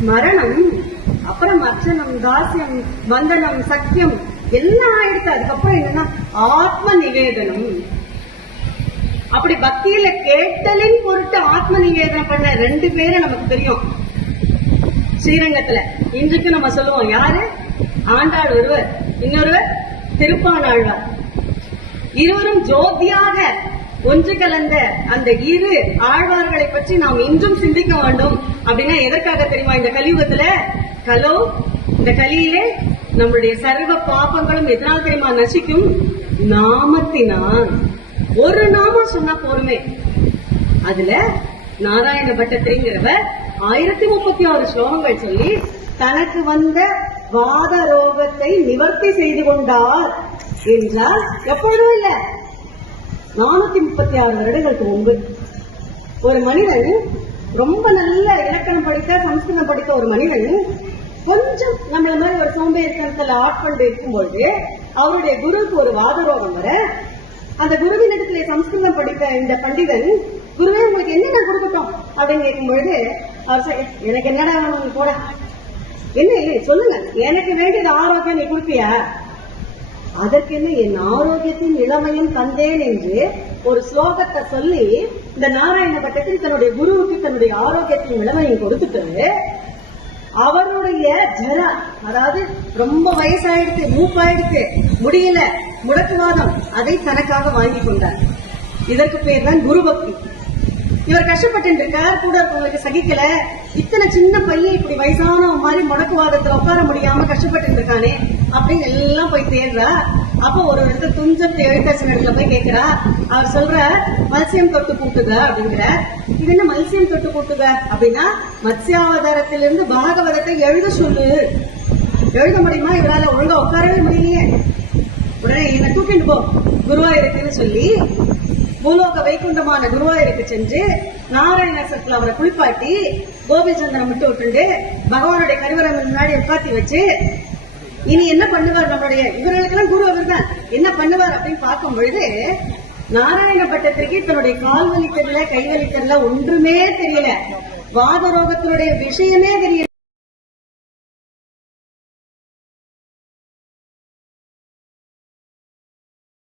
ஸ்மரணம், அப்புறம் அர்ச்சனம், தாசியம், வந்தனம், சத்தியம் எல்லாம் ஆயிடுச்சு. அதுக்கப்புறம் என்னன்னா ஆத்ம நிவேதனம். அப்படி பக்தியில கேட்டலின் பொருட்டு ஆத்ம நிவேதனம் பண்ண 2 பேரை நமக்கு தெரியும் ஸ்ரீரங்கத்துல. இன்றைக்கு நம்ம சொல்லுவோம், யாரு? ஆண்டாள் ஒருவர், இன்னொருவர் திருப்பானாழ்வார். இருவரும் ஜோதியாக ஒன்று கலந்த அந்த 2 ஆழ்வார்களை பற்றி நாம் இன்றும் சிந்திக்க வேண்டும். அப்படின்னா எதற்காக தெரியுமா? இந்த கலியுகத்துல இந்த கலியிலே நம்மளுடைய சர்வ பாபங்களும் எதனால் தெரியுமா நசிக்கும்? நாமத்தினால். ஒரு நாமம் சொன்னா போருமே. அதுல நாராயண பட்டத்திரிங்கிறவர் 1036 ஸ்லோகங்கள் சொல்லி தனக்கு வந்த வாத ரோகத்தை நிவர்த்தி செய்து கொண்டார் என்றால் எப்பொழுதும் இல்ல, 436 வருடங்களுக்கு முன்பு ஒரு மனிதன், ரொம்ப நல்ல இலக்கணம் படித்த சம்ஸ்கிருதம் படித்த ஒரு மனிதன், கொஞ்சம் நம்மள மாதிரி ஒரு சோம்பேறித்தனத்துல ஆட்கொண்டு இருக்கும்பொழுது அவருடைய குருவுக்கு ஒரு வாத ரோகம் வர, அந்த குருவின் இடத்துல சம்ஸ்கிருதம் படித்த இந்த பண்டிதன், குருவே உங்களுக்கு என்ன கொடுக்கட்டும் அப்படின்னு கேட்கும்பொழுது அவர், எனக்கு என்னடா போட, என்ன இல்லை சொல்லுங்க, எனக்கு வேண்டியது ஆரோக்கியம், நீ கொடுப்பியா? அதற்கு என்ன, என் ஆரோக்கியத்தின் இளமையும் தந்தேன் என்று ஒரு ஸ்லோகத்தை சொல்லி இந்த நாராயண பட்டத்தில் தன்னுடைய குருவுக்கு தன்னுடைய ஆரோக்கியத்தின் இளமையும் கொடுத்துட்டு, அவருடைய ஜரா, அதாவது ரொம்ப வயசாயிடுச்சு, மூப்பாயிடுச்சு, முடியல, முடக்குவாதம், அதை தனக்காக வாங்கி கொண்டார். இதற்கு பேர் தான் குரு பக்தி. இவர் கஷ்டப்பட்டு இருக்கார், கூட இருக்கவங்களுக்கு சகிக்கல, இத்தனை சின்ன பையன் இப்படி வயசான மாதிரி முடக்குவாதத்துல உட்கார முடியாம கஷ்டப்பட்டு இருக்கானே அப்படின்னு எல்லாம் போய் தேடுறா. அப்போ ஒரு இடத்துல துஞ்சத்தை எழுத்தரசன் இடத்துல போய் கேட்கிறா. அவர் சொல்ற, மத்சியம் தொட்டு கூட்டுக அப்படிங்கிற. இது என்ன மத்சியம் தொட்டு கூட்டுக அப்படின்னா, மத்ஸ்யாவதாரத்திலிருந்து பாகவதத்தை எழுத சொல்லு. எழுத முடியுமா? இவரால ஒழுங்கா உட்காரவே முடியலையே. உடனே என்ன தூக்கிட்டு போ குருவாயிருக்குன்னு சொல்லி பூலோக வைகுண்டமான குருவாயிருக்கு சென்று நாராயணத்துல அவரை குளிப்பாட்டி கோபிச்சந்திரன் விட்டு விட்டு பகவானுடைய கருவறை முன்னாடி உட்காத்தி வச்சு, இனி என்ன பண்ணுவார் நம்மளுடைய இவர்களுக்கெல்லாம் குரு அவர் தான், என்ன பண்ணுவார் அப்படின்னு பார்க்கும் பொழுது நாராயண பட்டத்திற்கு தன்னுடைய கால் வலிக்கிறதுல கை வலிக்கிறதுல ஒன்றுமே தெரியல, வாத ரோகத்தினுடைய விஷயமே தெரியல.